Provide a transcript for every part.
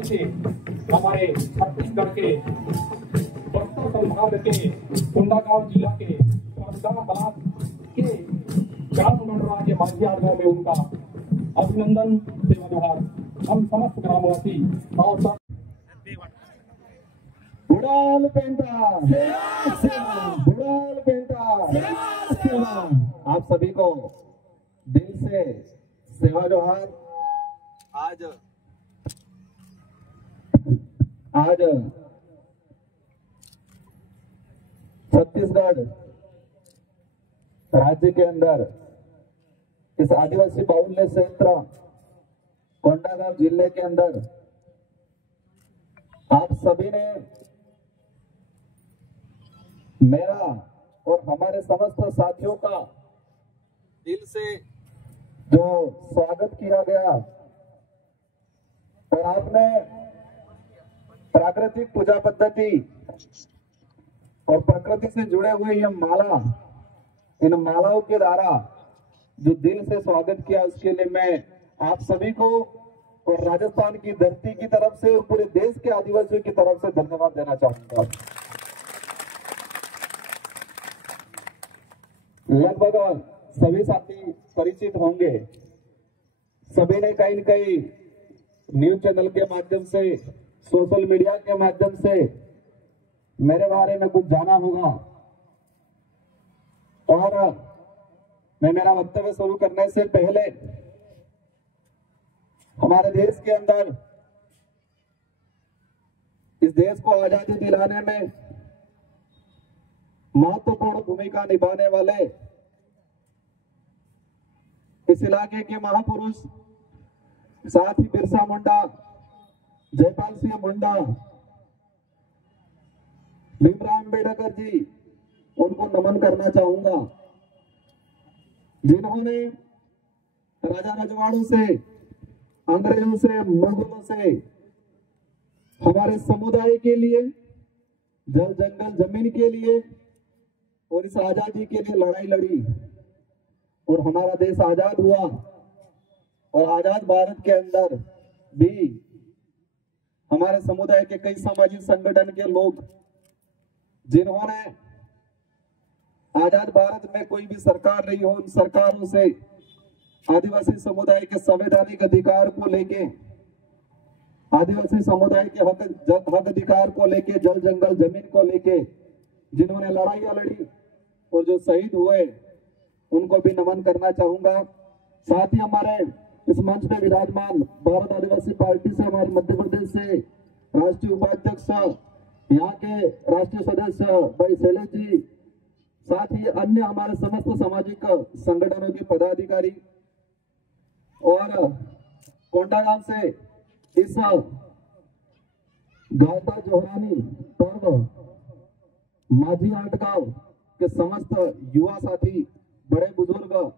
आजादी से हमारे छत्तीसगढ़ के बस्तर संभाग के कोंडागांव जिला के परसगांव ब्लॉक के ग्राम गणराज्य मांझियारगढ़ में उनका अभिनंदन सेवा जोहार हम समस्त ग्रामवासी और बुढ़ाल पेंटा बुढ़ाल पेंटा आप सभी को दिल से सेवा जोहार। आज छत्तीसगढ़ राज्य के अंदर इस आदिवासी बाहुल्य क्षेत्र कोंडागांव जिले के अंदर आप सभी ने मेरा और हमारे समस्त साथियों का दिल से जो स्वागत किया गया और आपने प्राकृतिक पूजा पद्धति और प्रकृति से जुड़े हुए ये माला, इन मालाओं के द्वारा जो दिल से स्वागत किया, उसके लिए मैं आप सभी को और राजस्थान की धरती की तरफ से और पूरे देश के आदिवासियों की तरफ से धन्यवाद देना चाहूंगा। लगभग सभी साथी परिचित होंगे, सभी ने कहीं न कहीं न्यूज चैनल के माध्यम से, सोशल मीडिया के माध्यम से मेरे बारे में कुछ जाना होगा। और मैं मेरा वक्तव्य शुरू करने से पहले हमारे देश के अंदर इस देश को आजादी दिलाने में महत्वपूर्ण भूमिका निभाने वाले इस इलाके के महापुरुष, साथ ही बिरसा मुंडा, जयपाल सिंह मुंडा, भीमराव अम्बेडकर जी, उनको नमन करना चाहूंगा, जिन्होंने राजा रजवाड़ों से, अंग्रेजों से, मुगलों से हमारे समुदाय के लिए, जल जंगल जमीन के लिए और इस आजादी के लिए लड़ाई लड़ी और हमारा देश आजाद हुआ। और आजाद भारत के अंदर भी हमारे समुदाय के कई सामाजिक संगठन के लोग, जिन्होंने आजाद भारत में कोई भी सरकार रही हो, उन सरकारों से आदिवासी समुदाय के संवैधानिक अधिकार को लेके, आदिवासी समुदाय के हक अधिकार को लेके, जल जंगल जमीन को लेके जिन्होंने लड़ाइयां लड़ी और जो शहीद हुए, उनको भी नमन करना चाहूंगा। साथ ही हमारे इस मंच में विराजमान भारत आदिवासी पार्टी से, हमारे मध्य प्रदेश से राष्ट्रीय उपाध्यक्ष, यहाँ के राष्ट्रीय सदस्य भाई शैलेश जी, साथ ही अन्य हमारे समस्त सामाजिक संगठनों के पदाधिकारी और कोंडागांव से इस गावता जोहरानी पर्व माझी आटगांव के समस्त युवा साथी, बड़े बुजुर्ग,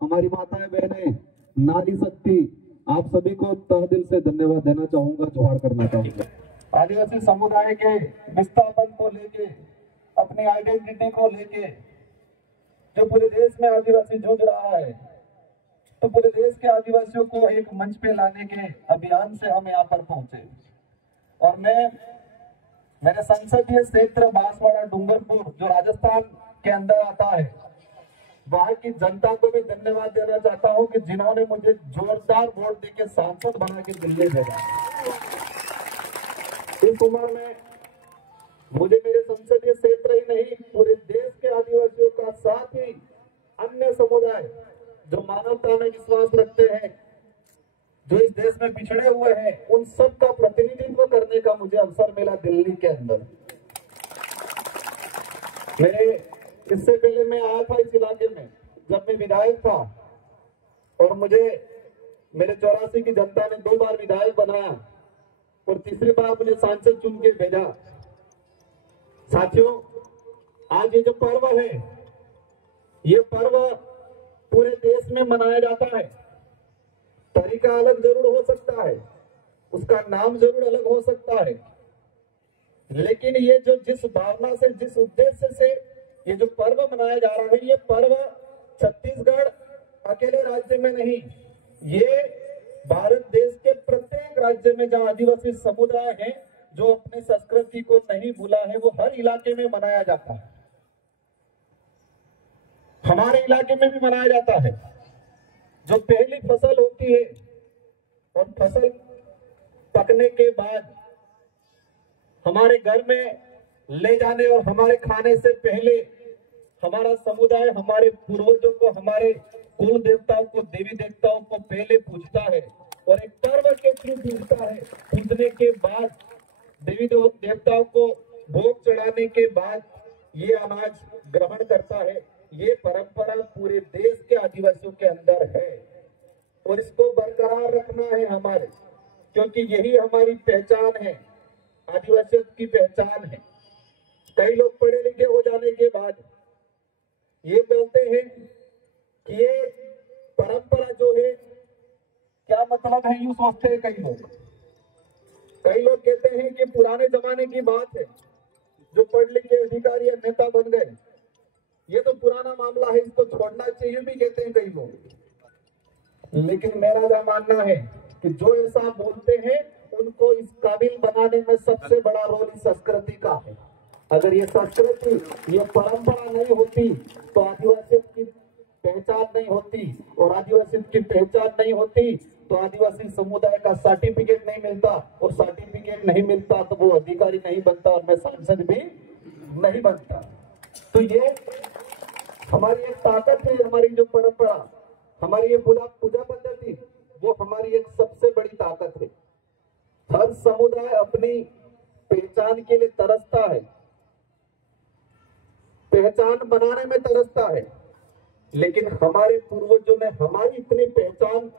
हमारी माताएं बहनें, नारी शक्ति, आप सभी को तहे दिल से धन्यवाद देना चाहूंगा, जोहार करना चाहूंगा। आदिवासी समुदाय के विस्थापन को लेके, अपनी आइडेंटिटी को लेके जो पूरे देश में आदिवासी जूझ रहा है, तो पूरे देश के आदिवासियों को एक मंच पे लाने के अभियान से हम यहाँ पर पहुंचे। और मैं मेरे संसदीय क्षेत्र बांसवाड़ा डूंगरपुर, जो राजस्थान के अंदर आता है, वहां की जनता को भी धन्यवाद देना चाहता हूं कि जिन्होंने मुझे जोरदार वोट देके सांसद बना के दिल्ली भेजा। इस उम्र में मुझे मेरे संसदीय क्षेत्र ही नहीं, पूरे देश के आदिवासियों का, साथ ही अन्य समुदाय जो मानवता में विश्वास रखते हैं, जो इस देश में पिछड़े हुए हैं, उन सब का प्रतिनिधित्व करने का मुझे अवसर मिला दिल्ली के अंदर। इससे पहले मैं आया था इस इलाके में जब मैं विधायक था, और मुझे मेरे 84 की जनता ने 2 बार विधायक बनाया और तीसरी बार मुझे सांसद चुन के भेजा। साथियों, आज ये जो पर्व है, ये पर्व पूरे देश में मनाया जाता है। तरीका अलग जरूर हो सकता है, उसका नाम जरूर अलग हो सकता है, लेकिन ये जो जिस भावना से, जिस उद्देश्य से ये जो पर्व मनाया जा रहा है, ये पर्व छत्तीसगढ़ अकेले राज्य में नहीं, ये भारत देश के प्रत्येक राज्य में जहाँ आदिवासी समुदाय है जो अपनी संस्कृति को नहीं भूला है, वो हर इलाके में मनाया जाता है। हमारे इलाके में भी मनाया जाता है। जो पहली फसल होती है और फसल पकने के बाद हमारे घर में ले जाने और हमारे खाने से पहले हमारा समुदाय हमारे पूर्वजों को, हमारे कुल देवताओं को, देवी देवताओं को पहले पूजता है और एक पर्व के थ्रू पूजता है। पूजने के बाद देवी देवताओं को भोग चढ़ाने के बाद ये अनाज ग्रहण करता है। ये परंपरा पूरे देश के आदिवासियों के अंदर है और इसको बरकरार रखना है हमारे, क्योंकि यही हमारी पहचान है, आदिवासियों की पहचान है। कई लोग पढ़े लिखे हो जाने के बाद ये बोलते हैं कि ये परंपरा जो है क्या मतलब है, यूं सोचते हैं कई लोग। कई लोग कहते हैं कि पुराने जमाने की बात है, जो पढ़ लिख के अधिकारी नेता बन गए, ये तो पुराना मामला है, इसको छोड़ना चाहिए भी कहते हैं कई लोग। लेकिन मेरा क्या मानना है कि जो ऐसा बोलते हैं उनको इस काबिल बनाने में सबसे बड़ा रोल इस संस्कृति का है। अगर ये संस्कृति, ये परंपरा नहीं होती तो आदिवासियों की पहचान नहीं होती, और आदिवासियों की पहचान नहीं होती तो आदिवासी समुदाय का सर्टिफिकेट नहीं मिलता, और सर्टिफिकेट नहीं मिलता तो वो अधिकारी नहीं बनता और मैं सांसद भी नहीं बनता। तो ये हमारी एक ताकत है, हमारी जो परंपरा, हमारी ये पूजा पद्धति, वो हमारी एक सबसे बड़ी ताकत है। हर समुदाय अपनी पहचान के लिए तरसता है, पहचान बनाने में तरसता है, लेकिन हमारे पूर्वजों ने हमारी इतनी पहचान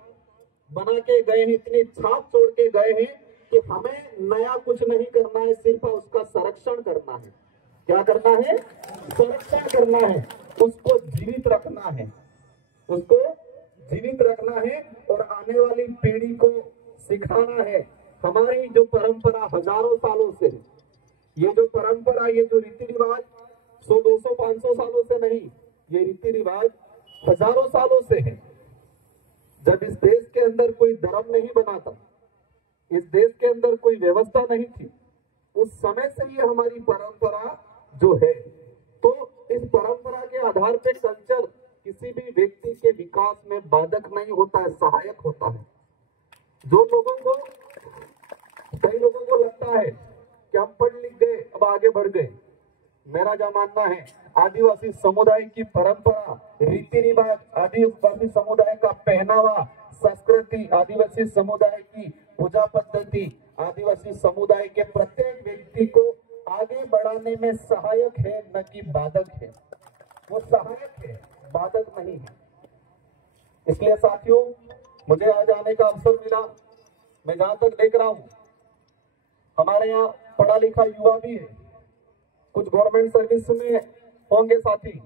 बना के गए हैं, इतनी छाप छोड़ के गए हैं कि हमें नया कुछ नहीं करना है, सिर्फ उसका संरक्षण करना है। क्या करना है? संरक्षण करना है, उसको जीवित रखना है, उसको जीवित रखना है और आने वाली पीढ़ी को सिखाना है। हमारी जो परंपरा हजारों सालों से, ये जो परंपरा, ये जो रीति रिवाज 100, 200, 500 सालों से नहीं, ये रीति रिवाज हजारों सालों से है। जब इस देश के अंदर कोई धर्म नहीं बना था, इस देश के अंदर कोई व्यवस्था नहीं थी, उस समय से ये हमारी परंपरा जो है। तो इस परंपरा के आधार पे कल्चर किसी भी व्यक्ति के विकास में बाधक नहीं होता है, सहायक होता है। जो लोगों को, कई लोगों को लगता है कि हम पढ़ लिख गए अब आगे बढ़ गए, मेरा क्या मानना है, आदिवासी समुदाय की परंपरा, रीति रिवाज, आदिवासी समुदाय का पहनावा, संस्कृति, आदिवासी समुदाय की पूजा पद्धति, आदिवासी समुदाय के प्रत्येक व्यक्ति को आगे बढ़ाने में सहायक है, न कि बाधक है। वो सहायक है, बाधक नहीं है। इसलिए साथियों, मुझे आज आने का अवसर मिला। मैं जहां तक देख रहा हूं, हमारे यहाँ पढ़ा लिखा युवा भी है, कुछ गवर्नमेंट सर्विस में होंगे साथी,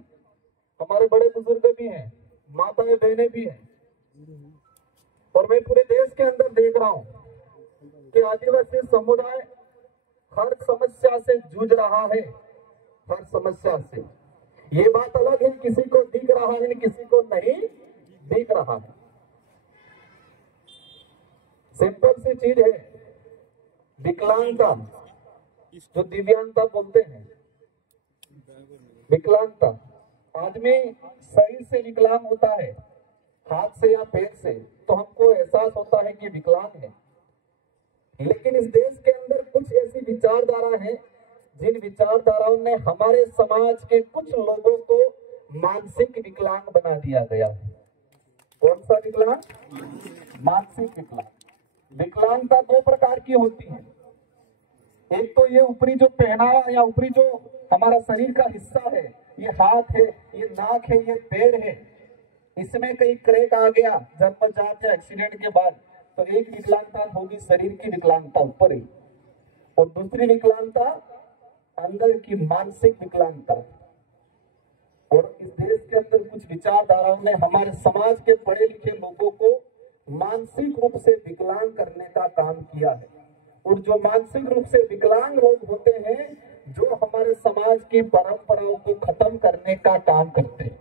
हमारे बड़े बुजुर्ग भी हैं, माताएं बहनें भी हैं, और मैं पूरे देश के अंदर देख रहा हूं कि आदिवासी समुदाय हर समस्या से जूझ रहा है, हर समस्या से। ये बात अलग है, किसी को दिख रहा है, किसी को नहीं दिख रहा है। सिंपल सी चीज है, विकलांगता, जो दिव्यांगता बोलते हैं, विकलांगता, आदमी शरीर से विकलांग होता है, हाथ से या पैर से, तो हमको एहसास होता है कि विकलांग है। लेकिन इस देश के अंदर कुछ ऐसी विचारधारा है, जिन विचारधाराओं ने हमारे समाज के कुछ लोगों को मानसिक विकलांग बना दिया गया। कौन सा विकलांग? मानसिक विकलांग। विकलांगता दो प्रकार की होती है। एक तो ये ऊपरी जो पहनावा या ऊपरी जो हमारा शरीर का हिस्सा है, ये हाथ है, ये नाक है, ये पैर है, इसमें कहीं क्रैक आ गया जन्मजात या एक्सीडेंट के बाद, तो एक विकलांगता होगी शरीर की विकलांगता ऊपर ही, और दूसरी विकलांगता अंदर की मानसिक विकलांगता। और इस देश के अंदर कुछ विचारधाराओं ने हमारे समाज के पढ़े लिखे लोगों को मानसिक रूप से विकलांग करने का काम किया है। और जो मानसिक रूप से विकलांग लोग होते हैं, जो हमारे समाज की परंपराओं को खत्म करने का काम करते हैं।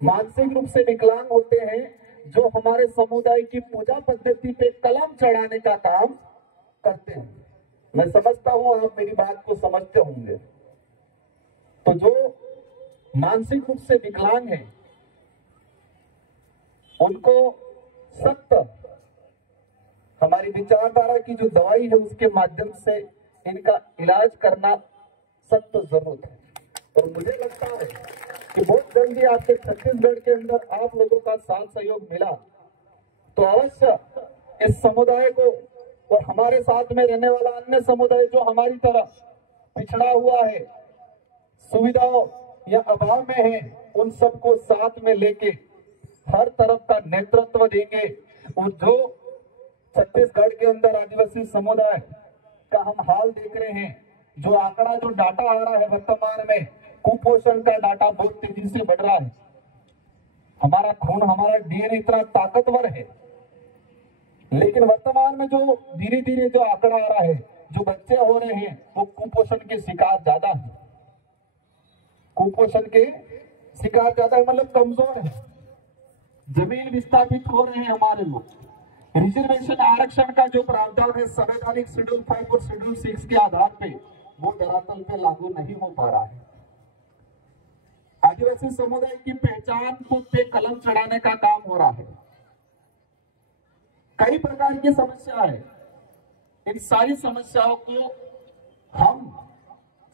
मानसिक रूप से विकलांग होते हैं जो हमारे समुदाय की पूजा पद्धति पे कलम चढ़ाने का काम करते हैं। मैं समझता हूं आप मेरी बात को समझते होंगे। तो जो मानसिक रूप से विकलांग हैं उनको सख्त हमारी विचारधारा की जो दवाई है उसके माध्यम से इनका इलाज करना सख्त जरूरत है। और मुझे लगता है कि बहुत जल्दी आपके छत्तीसगढ़ के अंदर आप लोगों का साथ सहयोग मिला तो अवश्य इस समुदाय को और हमारे साथ में रहने वाला अन्य समुदाय जो हमारी तरह पिछड़ा हुआ है, सुविधाओं या अभाव में है, उन सबको साथ में लेके हर तरफ का नेतृत्व देंगे। और जो छत्तीसगढ़ के अंदर आदिवासी समुदाय का हम हाल देख रहे हैं, जो आंकड़ा जो डाटा आ रहा है वर्तमान में, कुपोषण का डाटा बहुत तेजी से बढ़ रहा है। हमारा खून, हमारा डीएनए इतना ताकतवर है, लेकिन वर्तमान में जो धीरे धीरे जो आंकड़ा आ रहा है, जो बच्चे हो रहे हैं वो कुपोषण के शिकार ज्यादा है। कुपोषण के शिकार ज्यादा है मतलब कमजोर है। जमीन विस्थापित हो रहे हैं हमारे लोग। रिजर्वेशन आरक्षण का जो प्रावधान है संवैधानिक शेड्यूल 5 और शेड्यूल 6 के आधार पे, वो धरातल पे लागू नहीं हो पा रहा है। आदिवासी समुदाय की पहचान को पे कलम चढ़ाने का काम हो रहा है। कई प्रकार की समस्या है। इन सारी समस्याओं को हम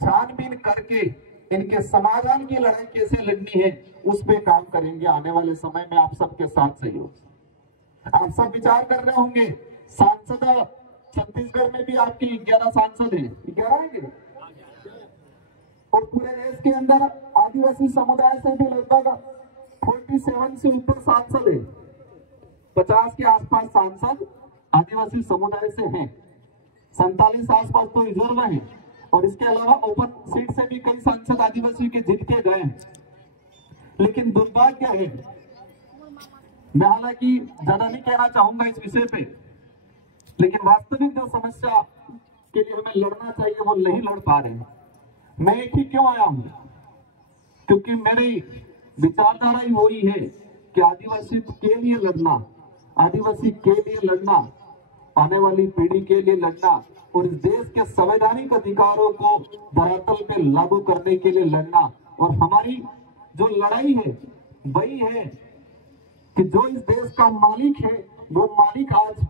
छानबीन करके इनके समाधान की लड़ाई कैसे लड़नी है उस पे काम करेंगे आने वाले समय में आप सबके साथ सहयोग। आप सब विचार कर रहे होंगे, सांसद छत्तीसगढ़ में भी आपके 11 सांसद हैं, 11 हैं और पूरे देश के अंदर आदिवासी समुदाय से भी लगभग 47 से ऊपर सांसद है। 50 के आसपास सांसद आदिवासी समुदाय से हैं। 47 आसपास तो रिजर्व है और इसके अलावा ओपन सीट से भी कई सांसद आदिवासी के जीत के गए हैं। लेकिन दुर्भाग्य है, मैं हालांकि ज्यादा नहीं कहना चाहूंगा इस विषय पे, लेकिन वास्तविक जो समस्या के लिए हमें लड़ना चाहिए वो नहीं लड़ पा रहे हैं। मैं एक ही क्यों आया हूं, क्योंकि मेरी विचारधारा ही वही है कि आदिवासी के लिए लड़ना, आदिवासी के लिए लड़ना, आने वाली पीढ़ी के लिए लड़ना और इस देश के संवैधानिक अधिकारों को धरातल पे लागू करने के लिए लड़ना। और हमारी जो लड़ाई है वही है कि जो इस देश का मालिक है वो मालिक आज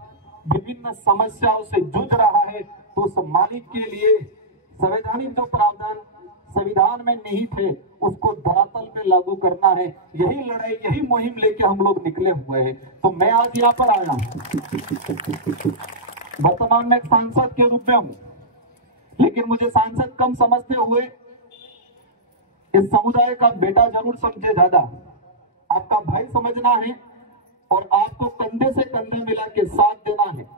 विभिन्न समस्याओं से जूझ रहा है, तो उस मालिक के लिए संवैधानिक जो प्रावधान संविधान में निहित है उसको धरातल पे लागू करना है। यही लड़ाई, यही मुहिम लेके हम लोग निकले हुए हैं। तो मैं आज यहाँ पर आया वर्तमान में एक सांसद के रूप में हूं, लेकिन मुझे सांसद कम समझते हुए इस समुदाय का बेटा जरूर समझे, ज्यादा आपका भाई समझना है और आपको कंधे से कंधे मिला के साथ देना है।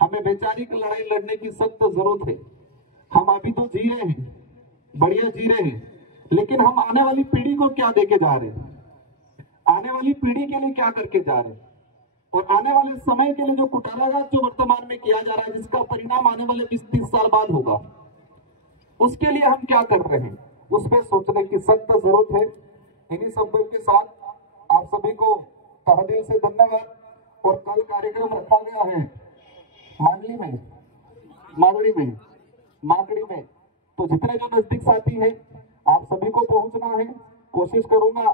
हमें वैचारिक लड़ाई लड़ने की सख्त जरूरत है। हम अभी तो जी रहे हैं, बढ़िया जी रहे हैं, लेकिन हम आने वाली पीढ़ी को क्या देके जा रहे हैं, आने वाली पीढ़ी के लिए क्या करके जा रहे हैं, और आने वाले समय के लिए जो कुटाराघात जो वर्तमान में किया जा रहा है, जिसका परिणाम आने वाले 20-30 साल बाद होगा, उसके लिए हम क्या कर रहे हैं, उस पर सोचने की सख्त जरूरत है। इन्हीं शब्दों के साथ आप सभी को तहे दिल से धन्यवाद। और कल कार्यक्रम रखा गया है मांडली में, मागड़ी में, तो जितने जो नजदीक साथी हैं आप सभी को पहुंचना है। कोशिश करूंगा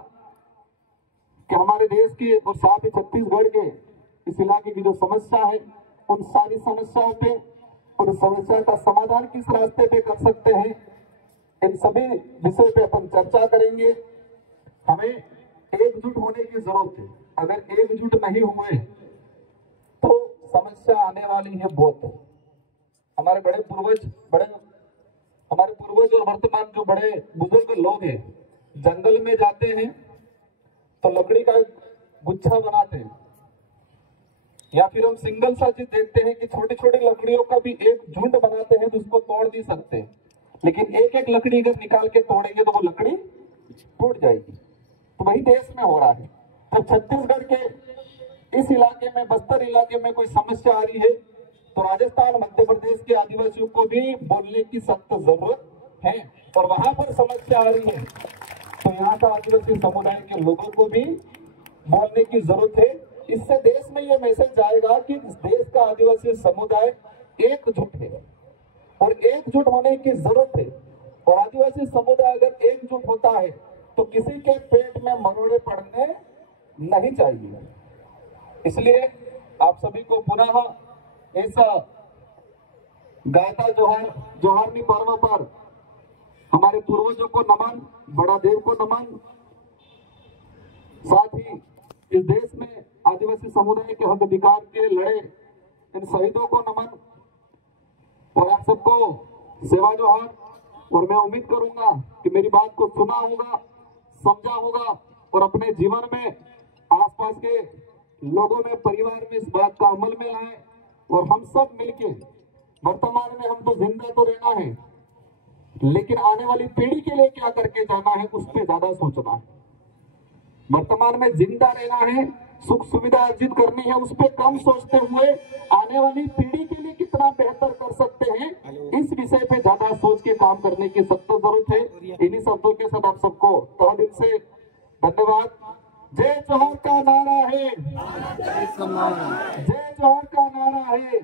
कि हमारे देश के और साथ ही छत्तीसगढ़ के इस इलाके की जो समस्या है उन सारी समस्याओं पे और समस्या का समाधान किस रास्ते पे कर सकते हैं, इन सभी विषय पे अपन चर्चा करेंगे। हमें एकजुट होने की जरूरत है। अगर एकजुट नहीं हुए तो समस्या आने वाली है बहुत। हमारे पूर्वज और वर्तमान जो बड़े बुजुर्ग लोग हैं, जंगल में जाते हैं तो लकड़ी का गुच्छा बनाते हैं, या फिर हम सिंगल साइज देखते हैं कि छोटी छोटी लकड़ियों का भी एक झुंड बनाते हैं, जिसको तोड़ नहीं सकते, लेकिन एक एक लकड़ी अगर निकाल के तोड़ेंगे तो वो लकड़ी टूट जाएगी। तो वही देश में हो रहा है। तो छत्तीसगढ़ के इस इलाके में, बस्तर इलाके में कोई समस्या आ रही है तो राजस्थान, मध्य प्रदेश के आदिवासियों को भी बोलने की सख्त जरूरत है। और वहां पर समस्या आ रही है तो यहाँ का आदिवासी समुदाय के लोगों को भी बोलने की जरूरत है। इससे देश में ये मैसेज जाएगा कि इस देश का आदिवासी समुदाय एकजुट है और एकजुट होने की जरूरत है। और आदिवासी समुदाय अगर एकजुट होता है तो किसी के पेट में मरोड़े पड़ने नहीं चाहिए। इसलिए आप सभी को पुनः इस गायता जोहारनी पर्व पर हमारे पूर्वजों को नमन, बड़ा देव को नमन, साथ ही इस देश में आदिवासी समुदाय के हक अधिकार के लड़े इन शहीदों को नमन और आप सबको सेवा जोहार। और मैं उम्मीद करूंगा कि मेरी बात को सुना होगा, समझा होगा और अपने जीवन में आसपास के लोगों में, परिवार में इस बात का अमल में लाए और हम सब मिलके, वर्तमान में हम तो जिंदा तो रहना है लेकिन आने वाली पीढ़ी के लिए क्या करके जाना है उस पर ज्यादा सोचना है। वर्तमान में जिंदा रहना है, सुख सुविधा अर्जित करनी है, उस पर कम सोचते हुए आने वाली पीढ़ी के लिए कितना बेहतर कर सकते हैं इस विषय पे ज्यादा सोच के काम करने की सख्त जरूरत है। इन्हीं शब्दों के साथ आप सबको तहे दिल से धन्यवाद। जय जोहर का नारा है, जय जोहर का नारा है।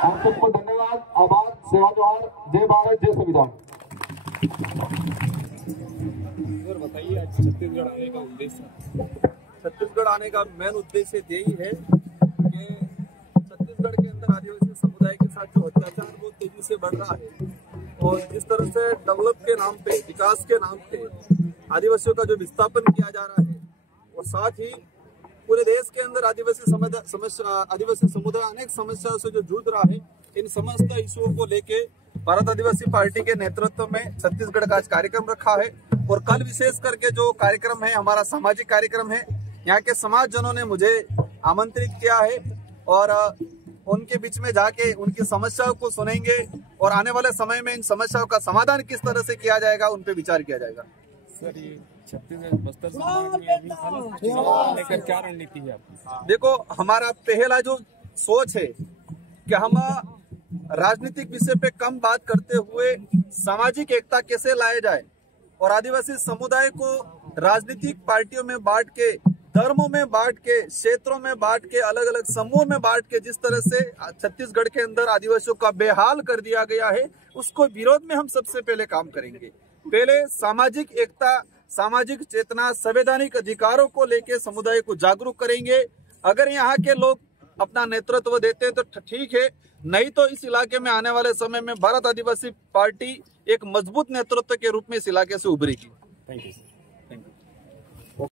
आप सबको धन्यवाद, आभार, सेवा जोहर। जय भारत, जय संविधान। बताइए, आज छत्तीसगढ़ आने का उद्देश्य? छत्तीसगढ़ आने का मेन उद्देश्य यही है कि छत्तीसगढ़ के अंदर आदिवासी समुदाय के साथ जो अत्याचार बहुत तेजी से बढ़ रहा है और जिस तरह से डेवलप के नाम पे, विकास के नाम पे आदिवासियों का जो विस्थापन किया जा रहा है और साथ ही पूरे देश के अंदर आदिवासी समुदाय अनेक समस्याओं से जो जूझ रहा है, इन समस्त इश्यूओं को लेके भारत आदिवासी पार्टी के नेतृत्व में छत्तीसगढ़ का आज कार्यक्रम रखा है। और कल विशेष करके जो कार्यक्रम है हमारा सामाजिक कार्यक्रम है। यहाँ के समाजजनों ने मुझे आमंत्रित किया है और उनके बीच में जाके उनकी समस्याओं को सुनेंगे और आने वाले समय में इन समस्याओं का समाधान किस तरह से किया जाएगा उन पे विचार किया जाएगा। सर, ये छत्तीसगढ़ बस्तर समाज में अभी चुनाव लेकर क्या रणनीति है आपकी? देखो, हमारा पहला जो सोच है कि हम राजनीतिक विषय पे कम बात करते हुए सामाजिक एकता कैसे लाए जाए और आदिवासी समुदाय को राजनीतिक पार्टियों में बांट के, धर्मों में बांट के, क्षेत्रों में बांट के, अलग अलग समूह में बांट के जिस तरह से छत्तीसगढ़ के अंदर आदिवासियों का बेहाल कर दिया गया है, उसको विरोध में हम सबसे पहले काम करेंगे। पहले सामाजिक एकता, सामाजिक चेतना, संवैधानिक अधिकारों को लेके समुदाय को जागरूक करेंगे। अगर यहाँ के लोग अपना नेतृत्व देते हैं तो ठीक है, नहीं तो इस इलाके में आने वाले समय में भारत आदिवासी पार्टी एक मजबूत नेतृत्व के रूप में इस इलाके से उभरेगी। Thank you.